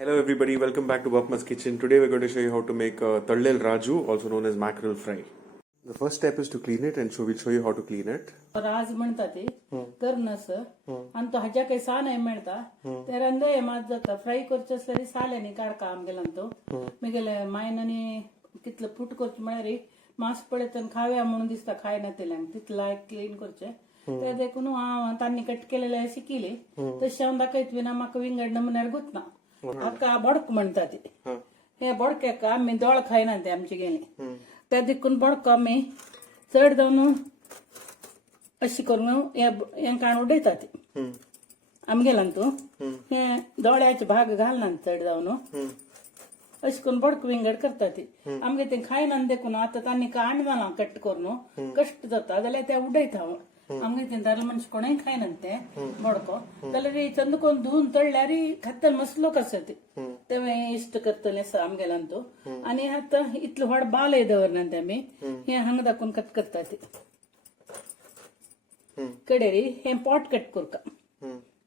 Hello everybody, welcome back to Bapma's Kitchen. Today we're going to show you how to make Tallel Raju, also known as mackerel fry. The first step is to clean it, and so we'll show you how to clean it. राज म्हणता ते करनस आणि तो हाज्या काही सा नाही म्हणता ते रंदे माझ जाता फ्राय करचे सरी साल्यानी काडका आमगेला तो मिगेले मायनानी कितलं फूट करचे म्हळ्यार मास पडत खाव्या म्हणून दिसता खाय ना तेल्या तितला क्लीन करचे ते देखून हांव तांनी कट केलेले शिकिले तशें हांव दाखयत विना म्हाका विंगड नमुन्यार गुतना हाका बोडक म्हणता ते हे बोडक्याक आमी दोळ खायना ते आमचे गेले त्या देखून बोडक आमी चड जावन अशी करून हे काण उडयता ते आमगेला तू हे दोळ्याचे भाग घालना चड जावन अशी करून बोडक विंगड करता ती आमगे ते खायना देखून आता तांणी कांड जाला कट करून कष्ट जाता जाल्यार ते उडयता आमगे ते दादले मनीस कोणय खायना ते बोडको जाल्यार चंद करून धुवन तळल्यार खातल मसलो कसो ते इश्ट करतले आमगेला तो आणि आता इतलो व्हड बाल दवरना ते आमी हे हांगा दाखोवन कट करता ते कडेरी हे पॉट कट करका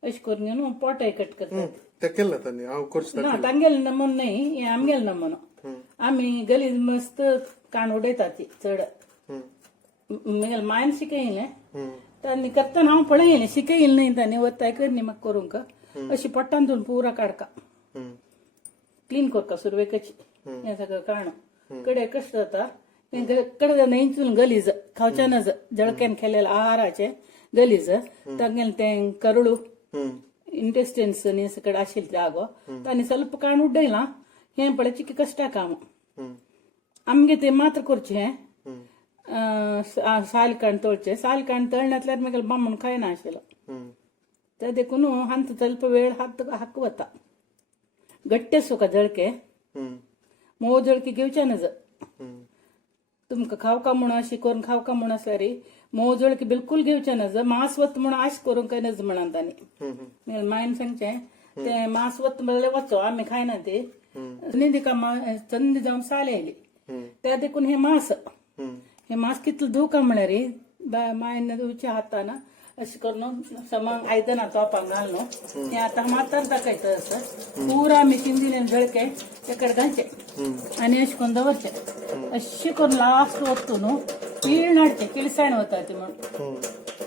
अशें करून घेवन पोटय कट करता ते केलं तांणी हांव करता ना तांगेल नमून न्ही हे आमगेल नमून आमी गलीज मस्त काण उडयता ती चड म्हगेल मायन शिकयले तांणी करतना हांव पळयलें शिकयलें न्ही तांणी वताय कर न्ही म्हाका करूंक अशी पोट्टान धुवन पुरा काडका क्लीन करका सुरवेकाची हे सगळं काण कडे कशें जाता कडे न्हयचून गलीज खावच्यानच जळक्यान केलेले आहाराचे गलीज तांगेल तें करडू इंटेस्टेन्स न्ही सकड आशिल्लो जागो तांणी ಸ್ವಲ್ಪ काण उडयलां हें पळय चिकी कश्टा काम आमगे ते मात्र करचें साल काण तळचे साल काण तळण्यातल्यार म्हगेलो बामण खायना आशिल्लो ते देखून हांत ಸ್ವಲ್ಪ वेळ हाक वता गट्टे सुका जळके मोव जळकी घेवचे नज तुमकां खावका म्हूण अशी करून खावका म्हूण आसल्यार मोव जळकी बिलकुल घेवचे नज मांस वत म्हूण आश करूंक नज म्हणून तांणी मायन सांगचें ते मांस वत जाल्यार वचो आमी खायना ते निदिका चंद जावन साल येयली त्या देखून हे मांस कितलो धुवका म्हळ्यार मायन धुवचे हातान अशें करून समान आयदनां तोपाक घालून हे आतां मातार दाखयता असं पुरा आमी शिंदिल्ले जळके तेकडे घालचे आनी अशें करून दवरचे अशें करून लास्ट वतून पीळ नाडचे किळसाण वता ती म्हणून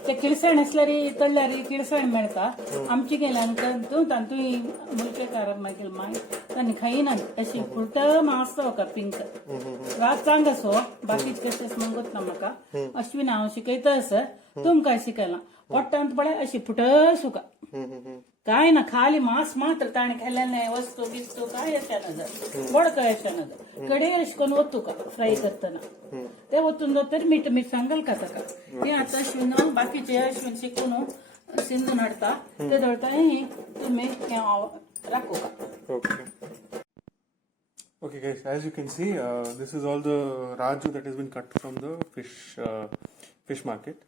ते किळसाण आसल्यार तळल्यार किळसाण मेळटा आमची गेल्यानंतर तांतूय मुलकेकार मागीर माय तांणी खायना अशी फुट मांस का पिंक रात सांग असो बाकीचे कशें म्हणत ना म्हाका अश्विन हांव शिकयता असं तुमकां शिकयलां पोट्टांत पळय अशी फुट सुका काय ना खाली मांस मात्र ताणें केल्लें वस्तू बिस्तू काय अशें नज बोडक अशें नज कडे अशें करून वतू का फ्राय करतना ते वतून तर मीठ मिरसांग घालता ताका हे आतां अश्विन बाकीचे अश्विन शिकून सिंधून हाडटा ते दळटा हे तुमी राखू का Okay guys, as you can see, this is all the Raju that has been cut from the fish market.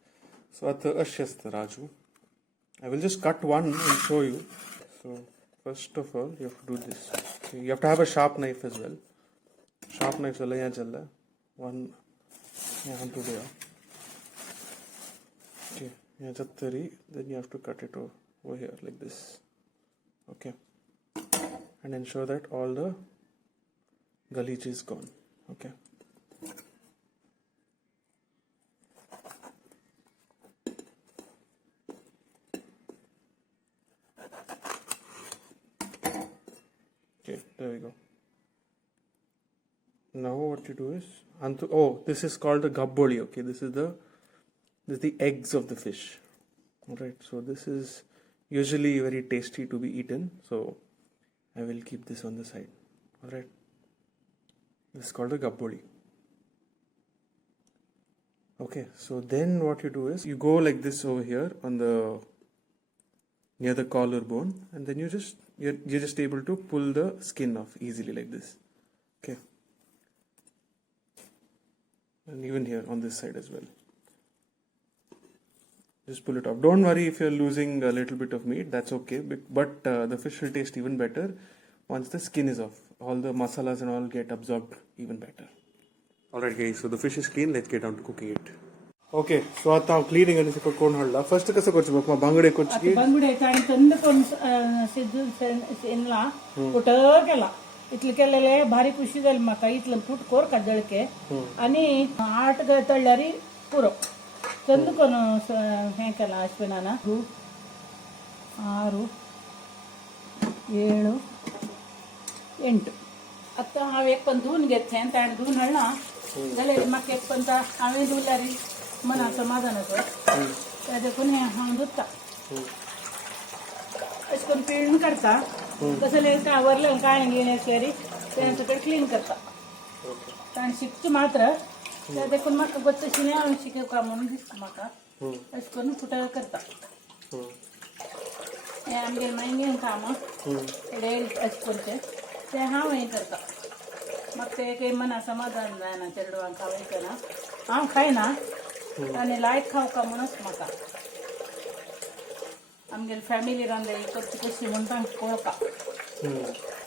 So at the ashest Raju, I will just cut one and show you. So first of all, you have to do this. Okay, you have to have a sharp knife as well. Sharp knife so laya challa. One yahan to there. Okay, yahan chattari. Then you have to cut it over here like this. Okay, and ensure that all the gullige is gone. Okay. Okay, there we go. Now what you do is, this is called the gabboli. Okay, this is the eggs of the fish. Alright, so this is usually very tasty to be eaten. So I will keep this on the side. Alright. This is called the gabboli. Okay, so then what you do is you go like this over here on the near the collarbone, and then you're just able to pull the skin off easily like this. Okay, and even here on this side as well. Just pull it off. Don't worry if you're losing a little bit of meat. That's okay, but the fish will taste even better once the skin is off. All the masalas and all get absorbed even better. Alright guys, so the fish is clean. Let's get down to cooking it. Okay so आता हांव cleaning आनी सकट कोण हाडला first कसं करचें म्हाका बांगडे करचे की बांगड्याचा आणि थंड करून शिजून शेणला कुठ केला इतले केलेले भारी खुशी जाली म्हाका इतलं फूट कोर का जळके आणि 8 तळल्यार पुरो थंड करून हें केला अश्विनान 6 7 8 आता हांव एक पण धुवन घेतलें ताणें धुवन हाडला जाल्यार म्हाका एक पण हांवें धुल्यार मना समाधान येता त्या देखून हें हांव धुता अशें करून पिळून काडटा तसले आवरलें काळें घेवन असल्यार तें सकट क्लीन करता ताणें शिकता मात्र त्या देखून म्हाका गच्चशीं हांवें शिकवता म्हणून दिसता म्हाका अशें करून फुटाळ करता हें आमगे मागीर कामां डेली अशें करचें तें हांव हें करता म्हाका तें एक मना समाधान जायना चेडवांक खावयतना हांव खायना आनी लायट खावका म्हणूनच म्हाका आमगेली फॅमिली रांदली करची कशी म्हण तांकां कळका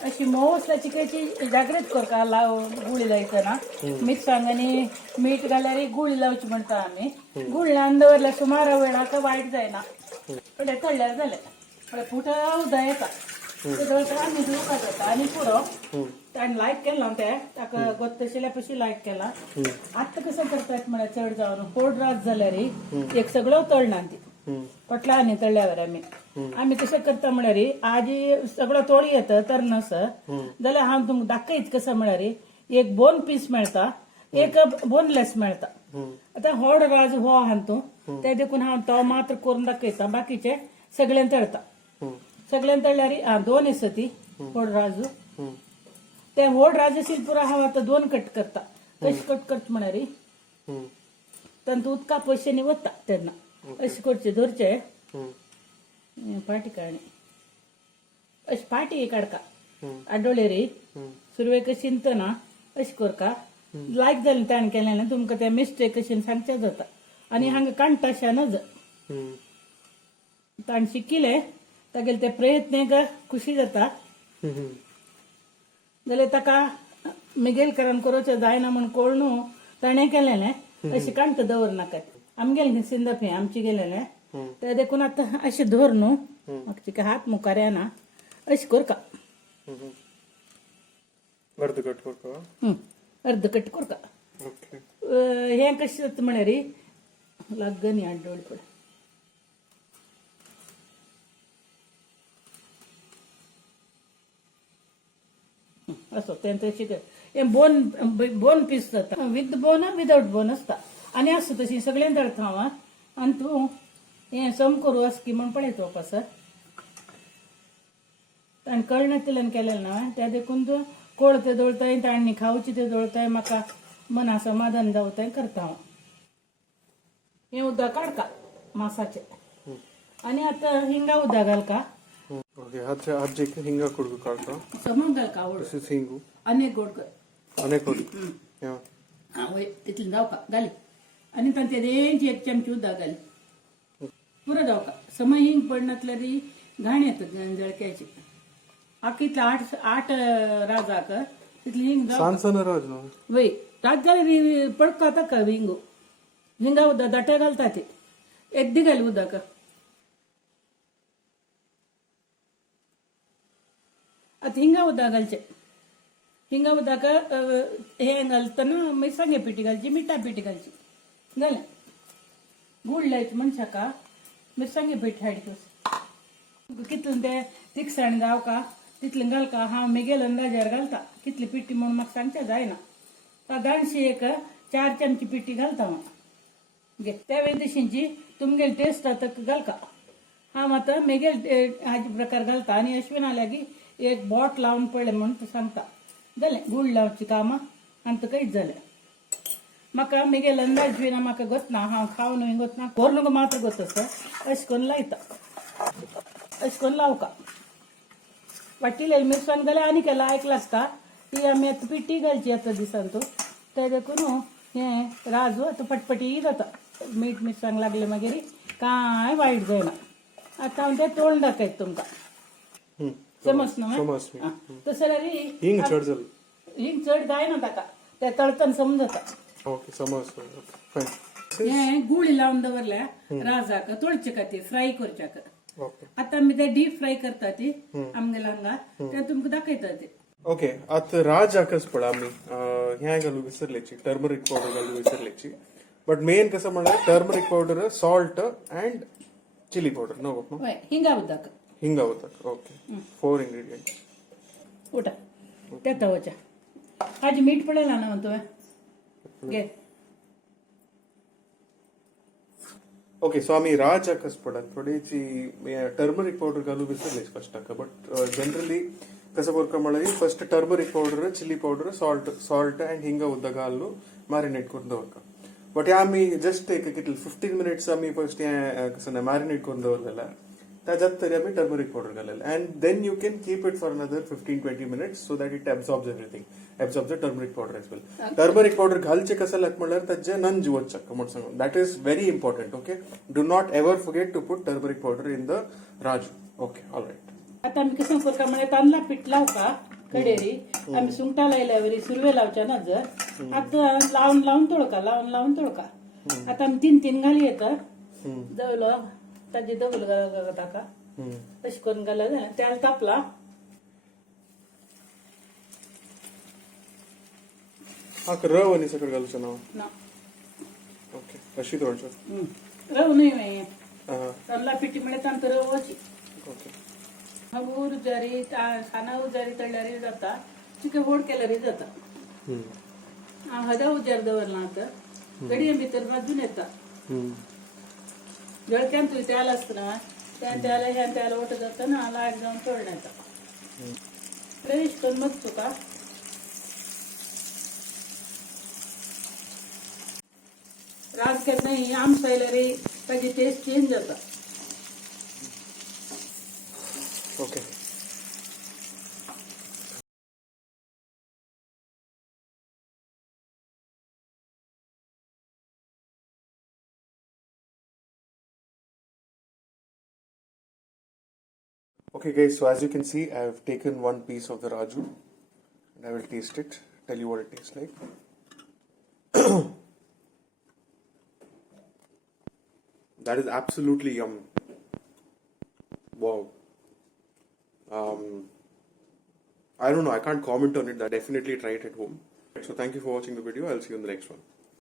अशी मोव असल्या चिकयची जागृत करता लाव गुळी लायतना मिरसांग आनी मीठ घाल्यार गुळी लावची म्हणटा आमी गुळ लावन दवरल्यार सुमार वेळाक वायट जायना थोडे तळल्यार जालें थोडे फुट उदक येता आमी धुवपा जाता आनी पुरो ताणें लायट केला तें ताका गोत्त शिल्या पशी लायट केला आतां कसो करतात म्हळ्यार चड जावन पोड रात जाल्यार एक सगळो तळना ती पटला आनी तळ्यावर आमी तशें करता म्हळ्यार आजी सगळो तोळी येता तरनस जाल्यार हांव तुमकां दाखयत कसो म्हळ्यार एक बोन पीस मेळटा एक बोनलेस मेळटा आतां व्हड राज हो आहा तूं ते देखून हांव तो मात्र करून दाखयता बाकीचे सगळ्यांक तळता सगळ्यांक तळल्यार 2 आसा ती व्हड राजू ते व्हड राज आशिल्ले पुरो हांव आतां 2 कट करता कशें कट करता म्हळ्यार तांतूं उदका पयशेंनी वता तेन्ना अशें करचें धरचें पाटी काडणी अशें पाटी काडका आड्डोळेर सुरवे कशी ना अशें करका लायक जालें ताणें केलें तुमकां तें मिस्टेक कशें सांगचें जाता आनी हांगा काणटा शेनज ताणें शिकिलें तागेले ते प्रयत्न खुशी जाता जाल्यार ताका मिगेलकारान करचें जायना म्हूण कळून न्हू ताणें केलेलें अशें काणटा दवरनाकात आमगेलें सिंदप हें आमचें गेलेलें ते देखून आतां अशें धर न्हू म्हाका तिका हात मुखार येना अशें करका अर्द कट करता अर्द कट करका हें कशें जाता म्हळ्यार लागगा न्ही आड्डोळ पळय असो तें तशें हें बोन पीस जाता विथ बोन विदाउट बोन आसता आनी आसता तशी सगळें दळता हांव आनी तूं हें सम करूं आसकी म्हण पळयत वापस ताणें कळनातल्यान केलेलें ना त्या देखून तूं कोळ ते दळताय ताणणी खावची ते दळताय म्हाका मना समाधान जावताय करता हांव हें उदक काडका मासाचें आनी आतां हिंगा उदक घालका ओके हाजे हिंगा कुडको काडटा समज घालका आवड दिस इज हिंगू आनी गोड कर आनी कोडी या वय तितलें जावका घाली आनी तांचे देंची 1 चमची उदक घाली पुरो जावका समय हिंग पडनातल्यार घाण येता जळक्याची आखितले 8 राजाक तितली हिंग सांसन राज न्हू वय रात जाल्यार पडका ताका हिंगू हिंगा उदक दाटे घालता ते येद्दी घाली उदक आतां हिंगा उदक घालचें हिंगा उदक हें घालतना मिरसांगे पिठी घालची मिठा पिठी घालची जालें गूळ लायची मनशाका मिरसांगे पिठी हाडची कितलें तें तिखसाण जावका तितलें घालका हांव मिगेल अंदाजार घालता कितली पिठी म्हणून म्हाका सांगचें जायना गाणशी एक 4 चमची पिठी घालता हांव घे त्या वेळी तुमगेली टेस्ट आतां घालका हांव आतां मिगेल हाजे प्रकार घालता आनी अश्विन आल्या की एक बोट लावन पळय म्हणून तूं सांगता जालें गूळ लावची कामां आनी तुकाच जालें म्हाका मिगेल अंदाज बिना म्हाका गोतना हांव खावन गोतना कोरलुंग मात्र गोत आसा अशें करून लायता अशें करून लावका वाटिलेली मिरसांग जाल्यार आनी केला आयकला आसता ती आमी आतां पिठी घालची आतां दिसान तूं ते देखून हें राजू आतां फटफटी जाता मीठ मिरसांग लागले मागीर कांय वायट जायना आतां हांव तें तोळून दाखयता तुमकां समज न्हू तशें जाल्यार हिंग चड जालें हिंग चड जायना ताका ते तळटना समजता ओके समज फायन is हे गुळी लावून दवरल्या राजाक तोळचे का ती फ्राय करच्याक okay. आता आम्ही ते डीप फ्राय करता ती आमगेला हांगा ते तुमका दाखयता ते ओके आता राज आकच पडा आम्ही ह्या घालू विसरल्याची टर्मरिक पावडर घालू विसरल्याची बट मेन कसं म्हणलं turmeric powder salt and chilli powder no होय हिंगा उदक हिंगा होतात ओके 4 इंग्रेडियंट उठा त्या तवच्या हाजी मीठ पडेल ना म्हणतो घे ओके सो आम्ही राज आकच पडा थोडीशी टर्मरिक पावडर घालू विसरलेच फर्स्ट टाका बट जनरली कसं करता म्हळ्यार first turmeric powder chilli powder salt and हिंगा उदक घालू मॅरिनेट करून दवरता बट हे आम्ही जस्ट एक कितले 15 मिनिट्स आम्ही फर्स्ट कसं मॅरिनेट करून दवरलेला त्याच्यात तरी आम्ही टर्मरिक पावडर घालेलं and then you can keep it for another 15-20 minutes so that it absorbs everything absorbs the turmeric powder as well turmeric powder घालचे कसं लाग म्हळ्यार ताचे नन जिवचक म्हणून सांगू that is very important okay do not ever forget to put turmeric powder in the राजू ओके ऑलराईट आता आम्ही कसं करता म्हणजे तांदळा पीठ लावका कडेरी आम्ही सुंगटा लायल्यावरी सुरवे लावच्या ना जर आता लावून तोडका आता आम्ही 3 घाली येतात दवलं ताजी दवल टाका तशी करून घाला त्याला तापला हा रव आणि सकट घालूचं नाव ना ओके अशी थोडंसं रव नाही तांदळा पिठी म्हणजे तांत रवची ओके हगूर जरी साना जरी तळल्यारी जाता चिके बोड केल्यारी जाता हदा उजार दवरला आता गडीया भितर भाजून येता जळक्यान तुझी त्याला असतं ना त्याला ओट जातं ना लाट जाऊन तोडण्याचा फ्रेश करून मग तुका रात करत नाही आमसायला रे त्याची टेस्ट चेंज जाता okay Okay guys, so as you can see, I have taken one piece of the Raju and I will taste it, tell you what it tastes like. That is absolutely yum. Wow. I don't know, I can't comment on it, I definitely try it at home. So thank you for watching the video, I'll see you in the next one.